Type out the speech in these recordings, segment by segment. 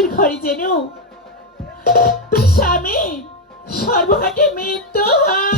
বাসের ঘরে যেন। তোর স্বামী সর্বহাটে মৃত্যু হয়।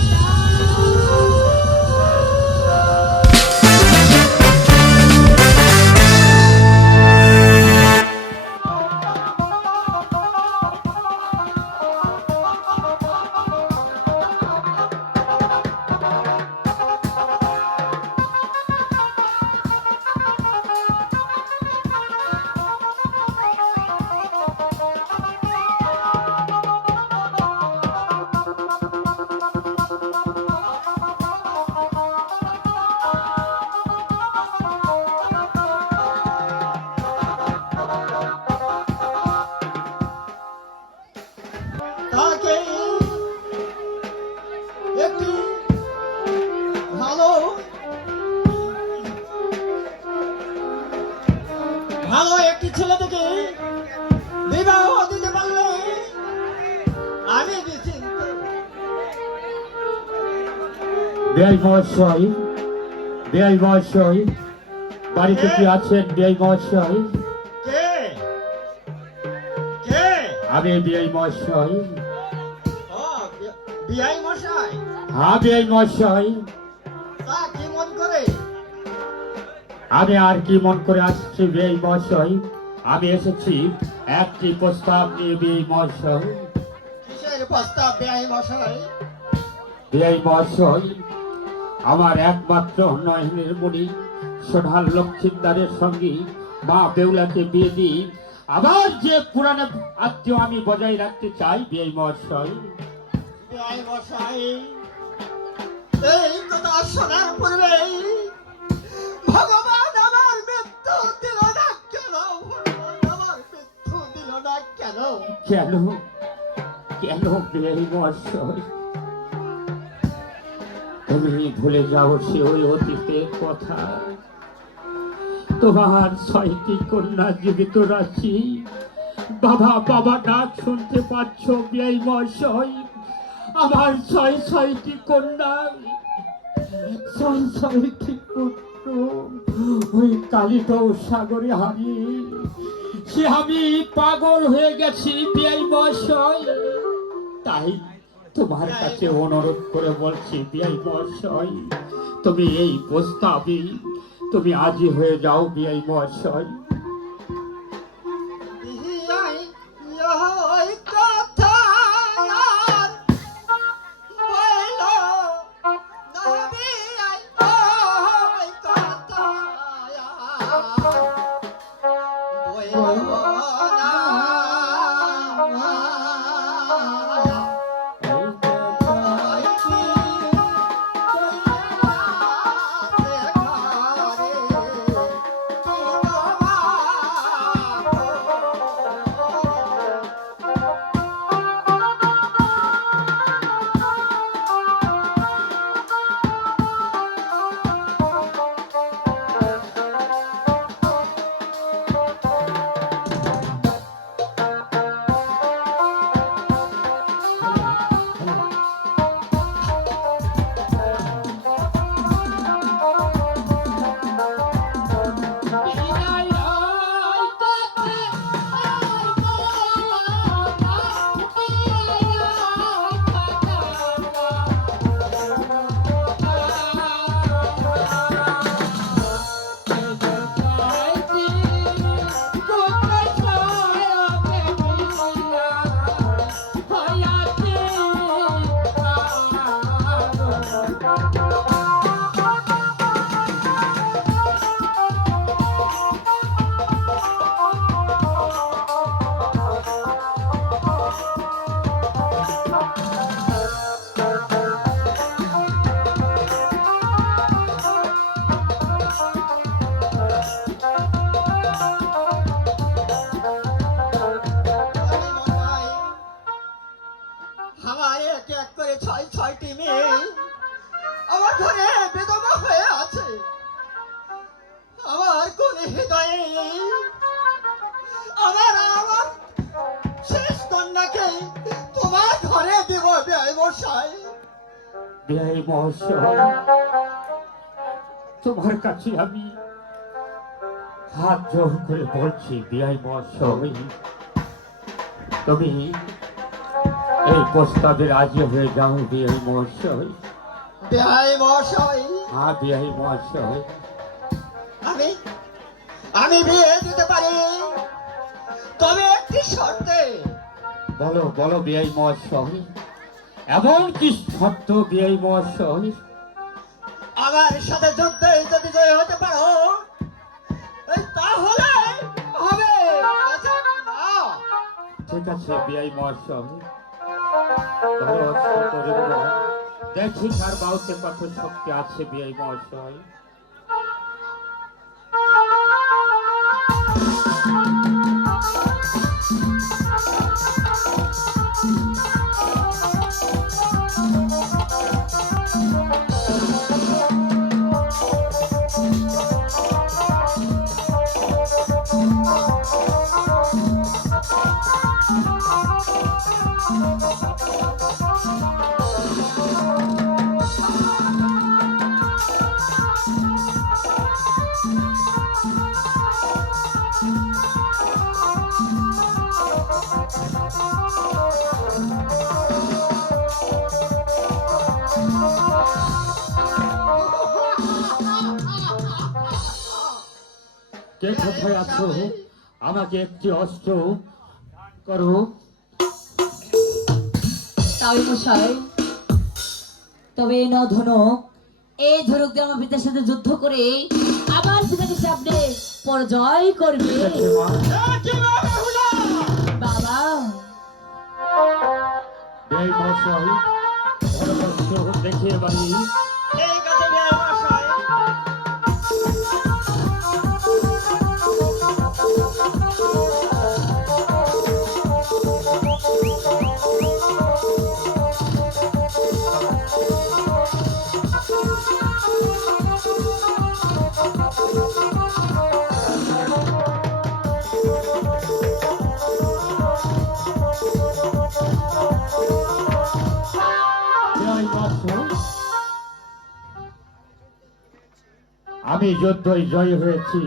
মহাশয় বেআই মহাশয় বাড়িতে কি আছেন বেআই মহাশয়? আমি বেআই মহাশয়। ও বিআই মশাই হ্যাঁ বেআই মহাশয়। তা কি মন করে? আমি আর কি মন করে আসছি বেআই মহাশয়? আমি এসেছি একটি প্রস্তাব নিয়ে বেআই মহাশয়। কিসের প্রস্তাব বিআই মশাই বেআই মহাশয় আমার একমাত্র নয়নের মণি সোনার লক্ষ্মীদারের সঙ্গে মা বেউলাকে বিয়ে দিই। আবার যে পুরানো আত্মীয় আমি বজায় রাখতে চাই বেআই মহাশয়। এই কথা শোনার পূর্বেই ভগবান আমার মৃত্যু দিল না কেন? আমার মৃত্যু দিল না কেন? কেন? কেন বেআই মহাশয়? তুমি ভুলে যাও সে ওই অতীতের কথা। তোমার ছয়টি কন্যা জীবিত রাখি। বাবা বাবা, ডাক শুনতে পাচ্ছ বেআই মহাশয় আমার ছয় ছয়টি কন্যা। ছয় ছয়টি ওই কালিত সাগরে হারিয়ে সে আমি পাগল হয়ে গেছি বিয়াই মহাশয় তাই তোমার কাছে অনুরোধ করে বলছি, বিআই মহাশয়, তুমি এই প্রস্তাবে তুমি আজই হয়ে যাও বিআই মহাশয়। মহাশয় তোমার কাছে আমি হাত জোর করে বলছি বিয়াই মহাশয় তুমি এই প্রস্তাবে রাজি হয়ে যাও বিয়ে মহাশয় মশাই হ্যাঁ মহাশয় আমি আমি বিয়ে দিতে পারি। তবে একটি শর্তে। বলো বলো বিয়ে মহাশয় এমন কি সত্য বিয়ে মহাশয় আমার সাথে যুদ্ধে যদি জয় হতে পারো তাহলে হবে ঠিক আছে বিআই মহাশয়। দেখি তার বাউতে কত শক্তি আছে বিআই মহাশয় কে কোথায় আছো? আমাকে একটি অস্ত্র করো। তাই মশাই তবে ন ধনক এই ধনুক দিয়ে আমার পিতার সাথে যুদ্ধ করে আবার পিতাকে সামনে পরাজয় করবে। বাবা। ভালো বাড়ি আমি যুদ্ধই জয় হয়েছি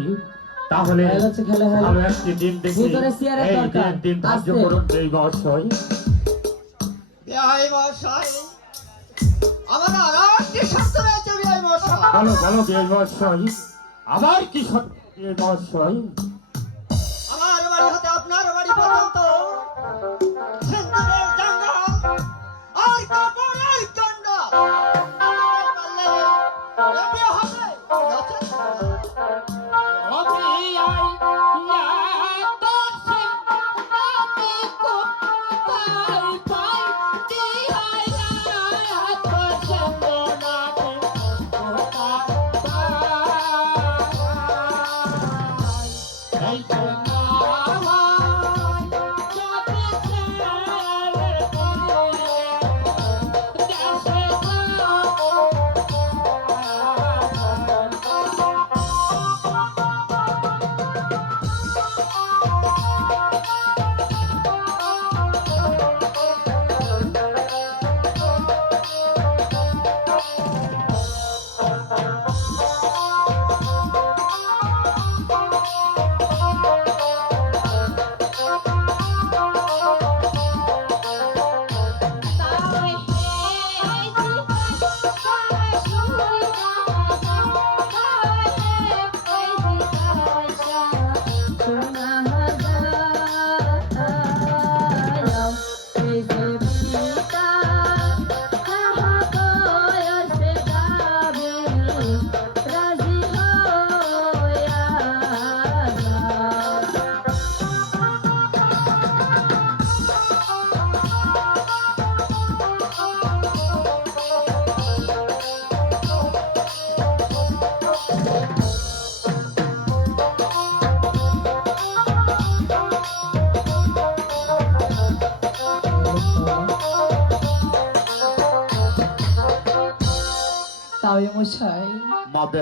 তাহলে আমি একটি দিন দেখি। এই দিন দিন ধার্য করুন এই মহাশয় আমার কি সত্য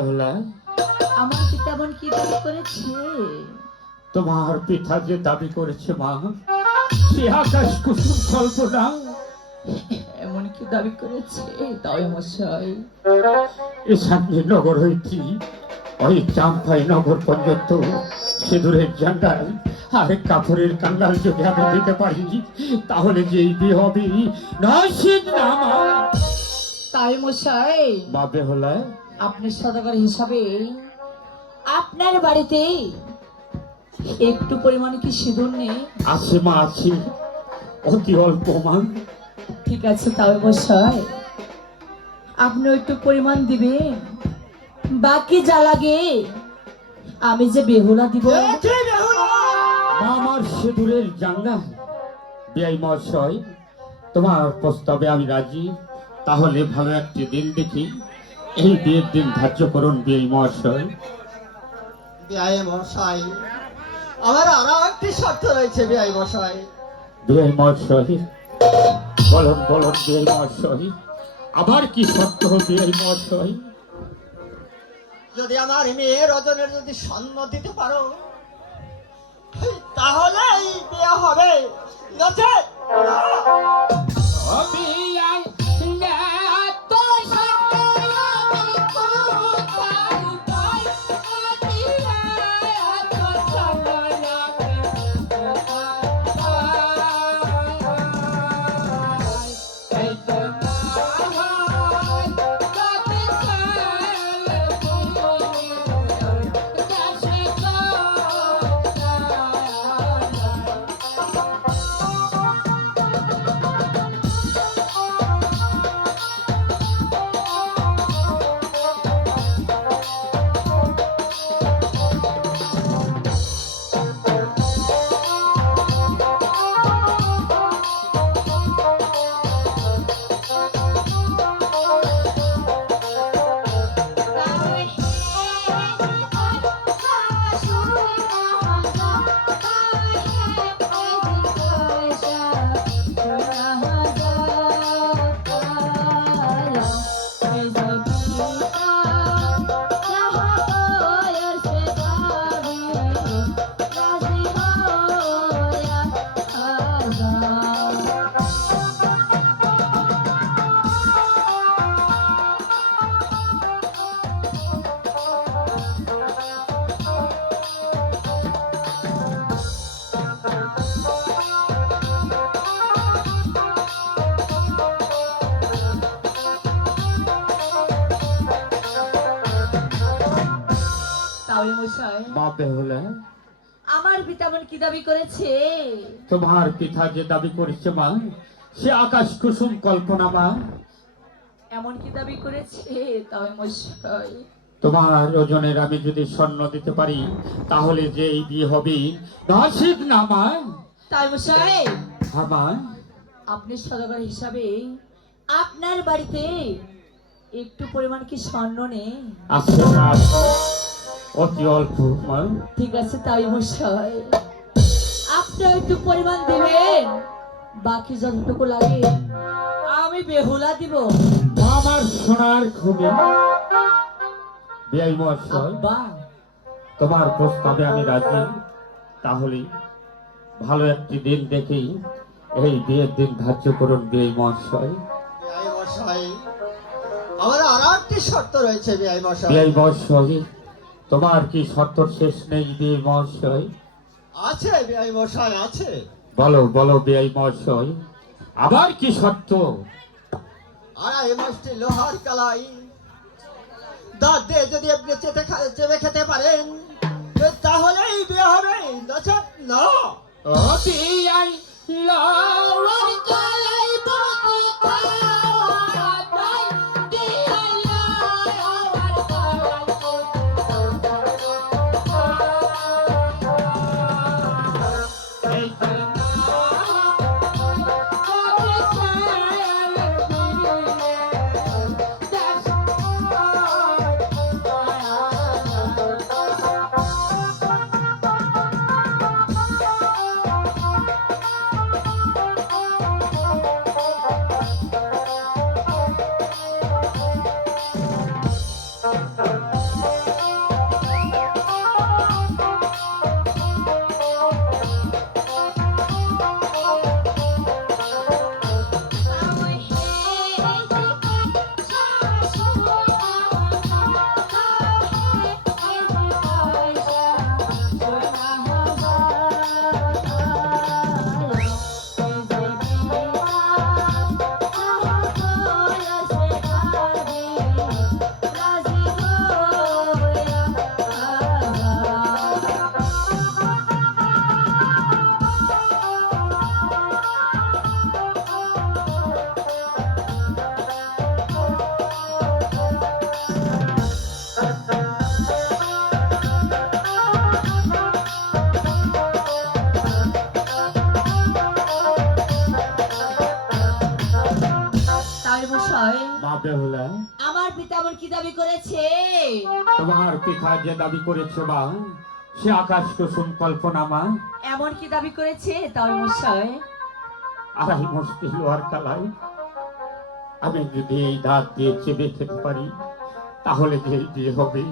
বেহুলা আমার পিতা বোন কি দাবি করেছে? তোমার পিতা যে দাবি করেছে মা সে আকাশ কুসুম কল্পনা। এমন কি দাবি করেছে? তাই মশাই। এ সামনে নগর হইতি ওই চাম্পাই নগর পর্যন্ত সিঁদুরের জান্ডায় আর কাপড়ের কান্ডাল যদি আমি দিতে পারি তাহলে যেই বিয়ে হবে না তাই মশাই। বাবে হলে? আপনি সদাগর হিসাবে আপনার বাড়িতে একটু পরিমাণে কি সিঁদুর নেই? আছে মা আছে। অতি অল্প মা। ঠিক আছে তাই মশাই আপনি একটু পরিমাণ দিবেন। বাকি যা লাগে আমি যে বেহুলা দিব। আমার সিঁদুরের জাঙ্গা। বিয়াই মহাশয় তোমার প্রস্তাবে আমি রাজি। তাহলে ভালো একটি দিন দেখি। এই বিয়ের দিন ধার্য করুন বিয়াই মহাশয়। বিআই মশাই আমার আরও একটি শর্ত রয়েছে বিআই মশাই বলুন বলুন আবার কি মহাশয়? যদি আমার মেয়ের ওজনের যদি স্বর্ণ দিতে পারো তাহলেই বিয়ে হবে। হলে। আমার পিতামন কি দাবি করেছে? তোমার পিতা যে দাবি করেছে মা সে আকাশ কুসুম কল্পনা মা। এমন কি দাবি করেছে? মশাই তোমার ওজনের আমি যদি স্বর্ণ দিতে পারি তাহলে যে এই বিয়ে হবে নসিব না মা। তাই মশাই আমার আপনি সদাগর হিসাবে আপনার বাড়িতে একটু পরিমাণ কি স্বর্ণ নেই? আছে। অতি অল্প ঠিক আছে তাই মশাই। আপনি একটু পরিমাণ দিবেন? বাকি যতটুকু লাগে আমি বেহুলা দিব। আমার সোনার খুবই বিয়াই মহাশয় তোমার প্রস্তাবে আমি রাজি। তাহলে ভালো একটি দিন দেখেই এই বিয়ের দিন ধার্য করুন বিয়ে মহাশয়। বিআই আমার আরও একটি শর্ত রয়েছে বিআই মশাই বিয়ে মহাশয় তোমার কি শর্ত শেষ নেই বিয়ে মহাশয়? আছে বিআই মশাই আছে। বলো বলো বিয়ে মহাশয় আবার কি শর্ত আড়াই মাসটি লোহার কালাই। দাঁত দিয়ে যদি আপনি চেতে খা- চেপে খেতে পারেন তাহলেই বিয়ে হবে। না ও বিয়াই লাওয়ার কি দাবি করেছে? তোমার পিতা যে দাবি করেছে মা সে আকাশ কুসুম কল্পনা মা এমন কি দাবি করেছে? তবে মশাই। আড়াই মস্তি লোহার কালাই আমি যদি এই দাঁত দিয়ে চেপে খেতে পারি তাহলে যে এই বিয়ে হবে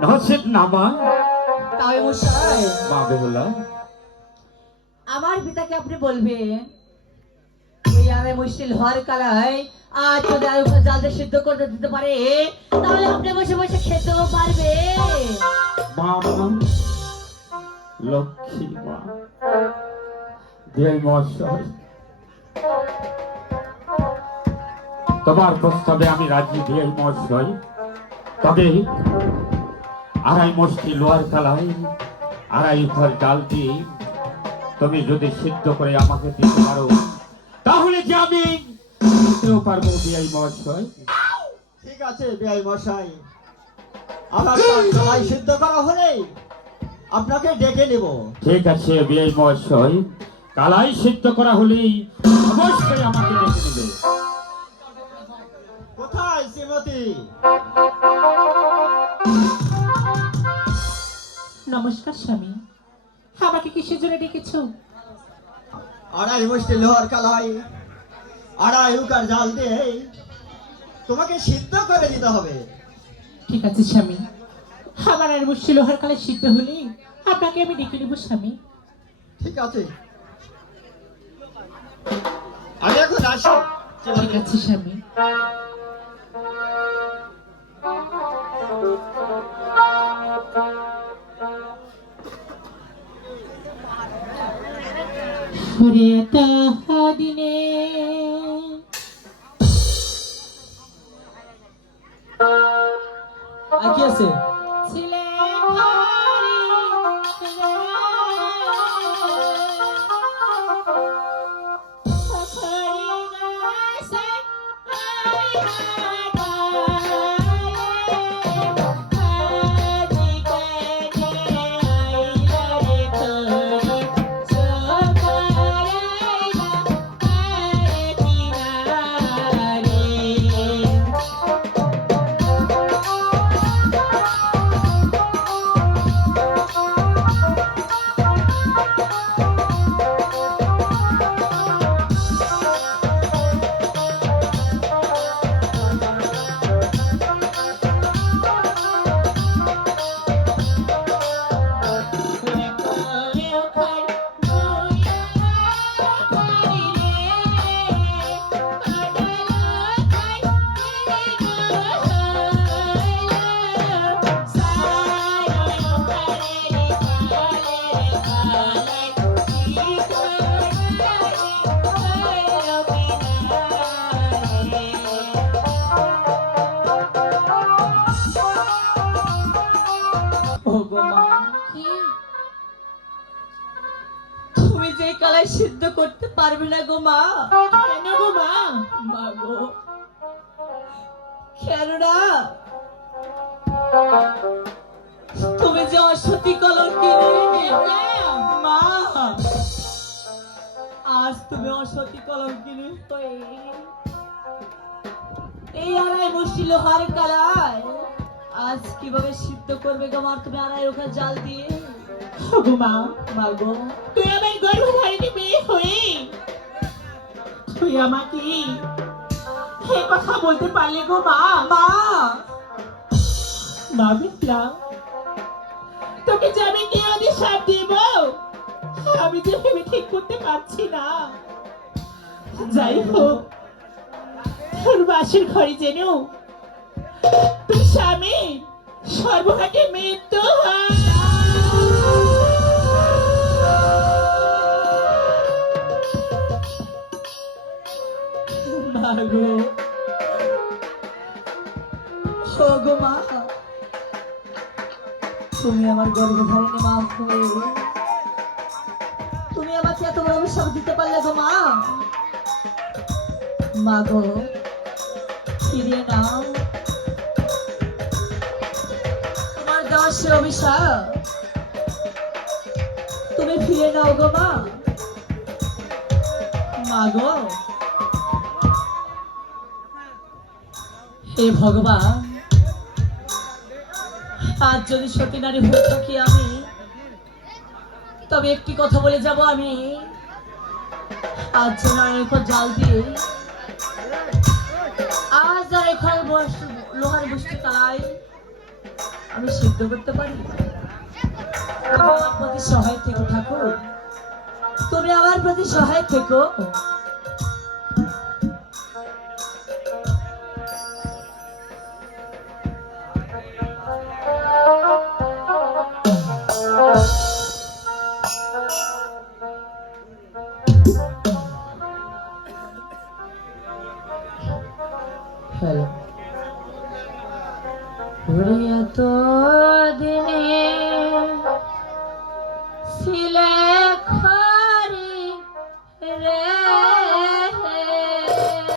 নসেদ না মা। তবে মশাই। মা বেহুলা। আমার পিতাকে আপনি বলবেন মুশকিল হওয়ার যদি আর জালটা সিদ্ধ দিতে পারে, তাহলে আপনি বসে বসে খেতেও পারবে। লক্ষ্মী মা। তোমার প্রস্তাবে আমি রাজি দিয়ে মহাশয়। তবে আড়াই মস্তি লোহার কালাই আড়াই ঘর ডাল দিয়ে তুমি যদি সিদ্ধ করে আমাকে দিতে পারো দিতেও পারব বিআই মহাশয়। ঠিক আছে বিআই মশাই আমার কালাই সিদ্ধ করা হলেই আপনাকে ডেকে নেব। ঠিক আছে বিআই মহাশয়। কালাই সিদ্ধ করা হলেই অবশ্যই আমাকে ডেকে নেবে। কোথায় শ্রীমতী? নমস্কার স্বামী। আমাকে কিসের জন্য ডেকেছো? আড়াই মুষ্টি লোহার কালাই। আড়াই উকার জাল দিয়ে তোমাকে সিদ্ধ করে দিতে হবে। ঠিক আছে স্বামী। আমার আর মুশকিল লোহার কালে সিদ্ধ হলে আপনাকে আমি ডেকে নেব স্বামী। ঠিক আছে। আমি এখন আসি। ঠিক আছে স্বামী। ওরে তাহাদিনে কালাই করতে পারবে না গো মা। কেন গো মা? মা গো। কেন তুমি যে অসতী কলঙ্কিনী মা। আজ তুমি অসতী এই আড়াই মুষ্টি লোহার কালায় আজ কীভাবে সিদ্ধ করবে গো মা? তুমি আড়াই ওখানে জাল দিয়ে। মা মা গো তুই আমার গর্ভধারিণী মেয়ে হয়ে তুই আমাকে হে কথা বলতে পারলে গো মা মা। মা বিপ্লা তোকে যে আমি কে অভিশাপ দিব, আমি যে ভেবে ঠিক করতে পারছি না। যাই হোক, তোর বাসের ঘরে যেন তোর স্বামী সর্বঘাটে মৃত্যু হয়। গো ও গো মা। তুমি আমার গর্ভধারিণী মা তুমি আমাকে এত বড় অভিশাপ দিতে পারলে গো মা। মা গো ফিরিয়ে নাও। তোমার দেওয়া সে অভিশাপ। তুমি ফিরে নাও গো মা। মা গো এ ভগবান। আজ যদি সতী নারী হয়ে থাকি আমি, তবে একটি কথা বলে যাব আমি। আজ আমি এখন জাল দিয়ে, আজ আর এখন লোহার বৃষ্টি তাই আমি সিদ্ধ করতে পারি। আমার প্রতি সহায় থেকো ঠাকুর। তুমি আমার প্রতি সহায় থেকো।